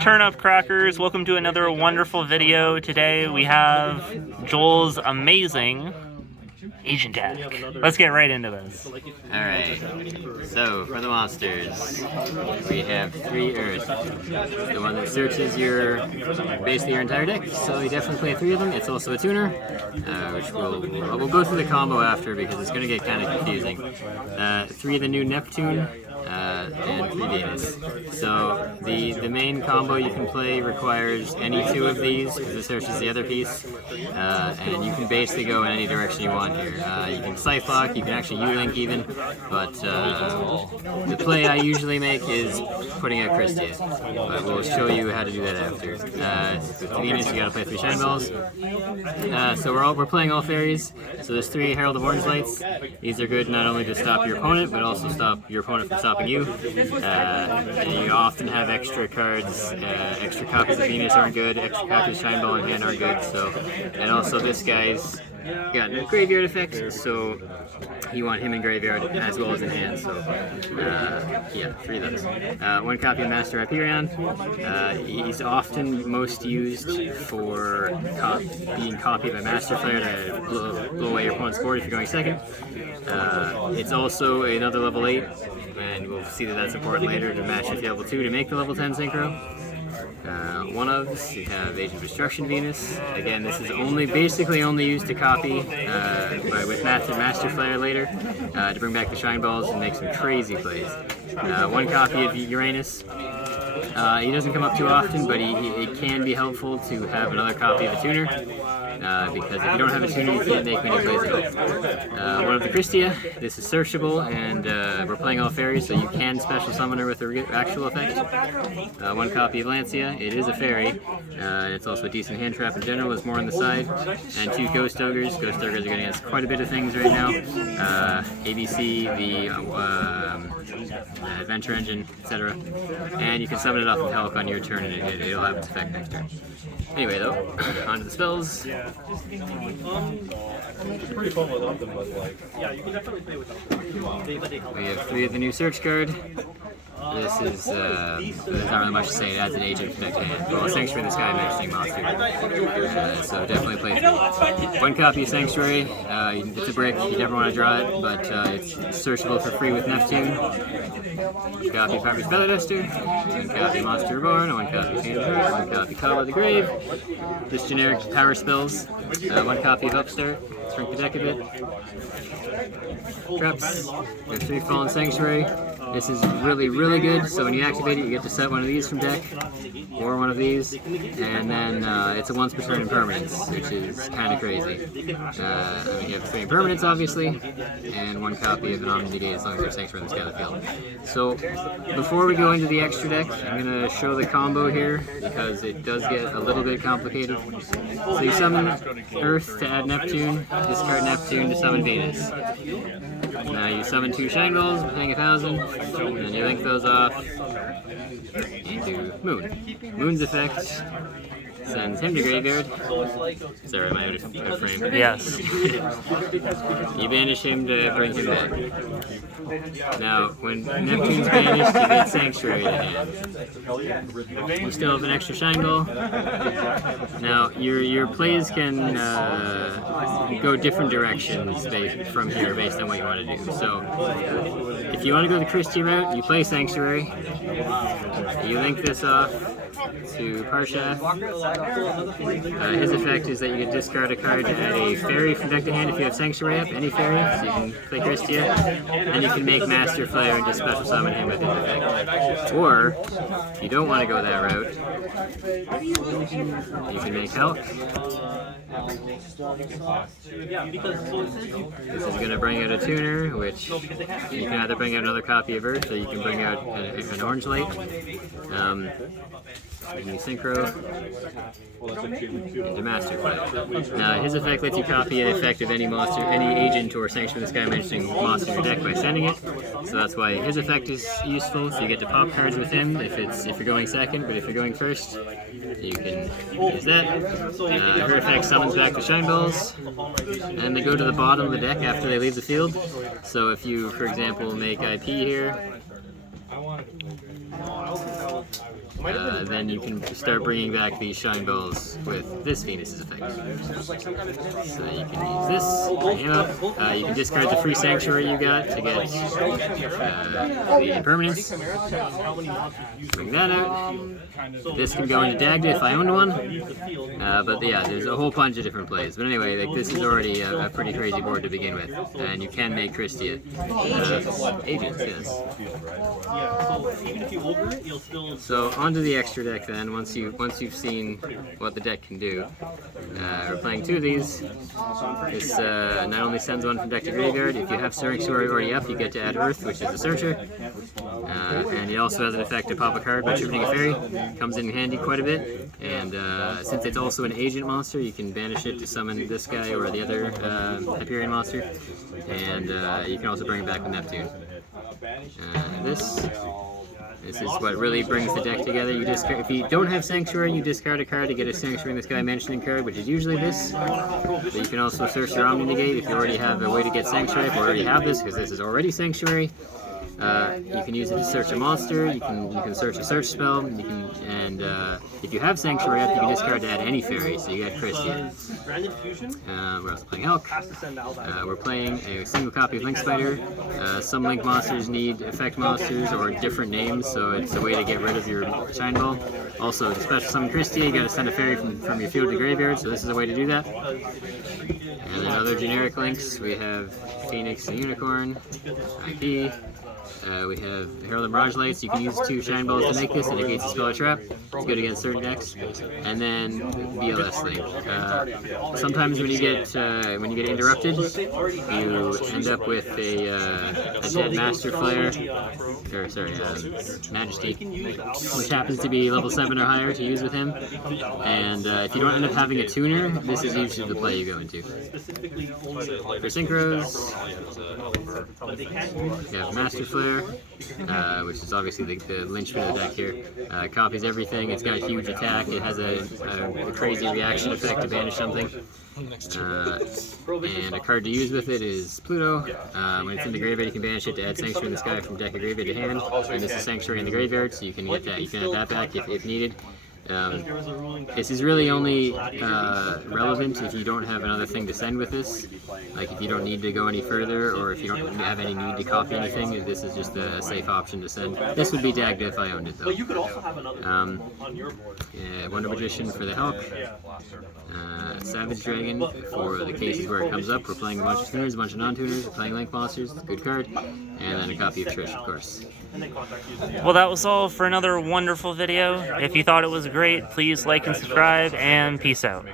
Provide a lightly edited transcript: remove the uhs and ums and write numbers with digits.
Turnip Crackers, welcome to another wonderful video. Today we have Joel's amazing Asian deck. Let's get right into this. Alright, so for the monsters, we have 3 Earth. The one that searches basically your entire deck, so you definitely play 3 of them. It's also a tuner, which we'll go through the combo after because it's going to get kind of confusing. 3 of the new Neptune, and 3 Venus. So the main combo you can play requires any 2 of these because it searches the other piece, and you can basically go in any direction you want here. You can Scythe Block, you can actually U-Link even, but the play I usually make is putting out Christia, but we'll show you how to do that after. With Venus you gotta play 3 Shine Balls. So we're playing all fairies, so there's 3 Herald of Orange Lights. These are good not only to stop your opponent, but also stop your opponent from stopping you. And you often have extra cards, extra copies of Venus aren't good, extra copies of Shine Ball in hand aren't good, so, and also this guy's got a graveyard effect, so you want him in graveyard as well as in hand, so yeah, 3 of those. 1 copy of Master Hyperion. He's often most used for being copied by Master Flare to blow away your opponent's board if you're going second. It's also another level 8, and we'll see that that's important later to match with level 2 to make the level 10 Synchro. One of us, you have Agent of Destruction Venus. Again, this is basically only used to copy with Master Flare later to bring back the Shine Balls and make some crazy plays. 1 copy of Uranus. He doesn't come up too often, but it can be helpful to have another copy of a tuner. Because if you don't have a tuner, you can't make many plays at all. 1 of the Christia. This is searchable, and we're playing all fairies, so you can special summon her with her actual effect. 1 copy of Lancia. It is a fairy. It's also a decent hand trap in general. It's more on the side. And 2 Ghost Ogres. Ghost Ogres are getting us quite a bit of things right now. ABC, the Adventure Engine, etc. And you can summon it off of Helk on your turn, and it'll have its effect next turn. Anyway, though, onto the spells. Pretty fun without them, but like, yeah, you can definitely play without them. We have 3 of the new search card. This is, there's not really much to say. It adds an agent to the hand. Well, Sanctuary in the Sky, Menacing Monster. So definitely play 3. 1 copy of Sanctuary. It's a brick. You never want to draw it, but it's searchable for free with Neptune. 1 copy of Poppy's Feather Duster. 1 copy of Monster Reborn. 1 copy of Chain of Heart. 1 copy of Call of the Grave. Just generic power spells. 1 copy of Upstart. Shrink the deck a bit. Traps. We have 3 Fallen Sanctuary. This is really, really good, so when you activate it, you get to set 1 of these from deck, or 1 of these, and then it's a once per turn impermanence, which is kind of crazy. You have 3 impermanents, obviously, and 1 copy of an Omni Negate as long as you're Sanctuary in the Sky field. So, before we go into the extra deck, I'm going to show the combo here, because it does get a little bit complicated. So you summon Earth to add Neptune, discard Neptune to summon Venus. Now you summon 2 Shine Balls, paying 1,000, and then you link those off into Moon. Moon's effect sends him to graveyard. Sorry, my out of frame. Yes. You banish him to bring him back. Now, when Neptune's banished, you get Sanctuary to hand. You still have an extra Shine Ball. Now, your plays can go different directions from here based on what you want to do. So, if you want to go the Christie route, you play Sanctuary. You link this off to Parshath. His effect is that you can discard a card to add a fairy from deck to hand if you have Sanctuary up, any fairy, so you can play Christia, and you can make Master Flare and just special summon him with his effect. Or, if you don't want to go that route, you can make Helk. This is going to bring out a tuner, which you can either bring out another copy of Earth, or you can bring out an Orange Light. Synchro into Master Flare. Now, his effect lets you copy the effect of any monster, any agent or Sanctuary of the Sky mentioning monster in your deck by sending it. So that's why his effect is useful. So you get to pop cards with him if you're going second, but if you're going first, you can use that. Her effect summons back the Shine Balls, and they go to the bottom of the deck after they leave the field. So if you, for example, make IP here, then you can start bringing back these shine balls with this Venus's effect. So you can use this, bring him up. You can discard the free Sanctuary you got to get the impermanence. Bring that out. This can go into Dagda if I owned one. But yeah, there's a whole bunch of different plays. But anyway, like, this is already a pretty crazy board to begin with. And you can make Christia. Agents, yes. So onto the extra deck then. Once you've seen what the deck can do, we're playing 2 of these. This not only sends one from deck to graveyard. If you have Sanctuary already up, you get to add Earth, which is the Searcher. And it also has an effect to pop a card by tributing a fairy. Comes in handy quite a bit. And since it's also an agent monster, you can banish it to summon this guy or the other Hyperion monster. And you can also bring it back with Neptune. This is what really brings the deck together. You discard, if you don't have Sanctuary, you discard a card to get a Sanctuary in the Sky mentioning card, which is usually this. But you can also search your Omni Negate if you already have a way to get Sanctuary. If you already have this, because this is already Sanctuary. You can use it to search a monster. You can search a search spell. If you have Sanctuary up, you can discard to add any fairy. So you got Christia. We're also playing Hulk. We're playing a single copy of Link Spider. Some Link monsters need effect monsters or different names, so it's a way to get rid of your Shine Ball. Also, to special summon Christia, you got to send a fairy from your field to graveyard. So this is a way to do that. And then other generic links, we have Phoenix and Unicorn, IP. We have Herald and Mirage Lights. You can use 2 Shine Balls to make this. It negates a spell or trap. It's good against certain decks. And then BLS Link. Sometimes when you get interrupted, you end up with a dead Master Flare, or sorry, Majesty, which happens to be level 7 or higher to use with him. And if you don't end up having a tuner, this is usually the play you go into. For Synchros, you have Master Flare, which is obviously the linchpin of the deck here. Copies everything. It's got a huge attack. It has a crazy reaction effect to banish something. And a card to use with it is Pluto. When it's in the graveyard, you can banish it to add Sanctuary in the Sky from deck or graveyard to hand. And this is Sanctuary in the graveyard, so you can get that. You can add that back if needed. This is really only relevant if you don't have another thing to send with this. Like if you don't need to go any further, or if you don't have any need to copy anything, this is just a safe option to send. This would be Dagda if I owned it, though. Wonder Magician for the Hulk. Savage Dragon for the cases where it comes up. We're playing a bunch of tuners, a bunch of non-tuners. We're playing Link monsters. It's a good card. And then a copy of Trish, of course. Well, that was all for another wonderful video. If you thought it was great, please like and subscribe, and peace out.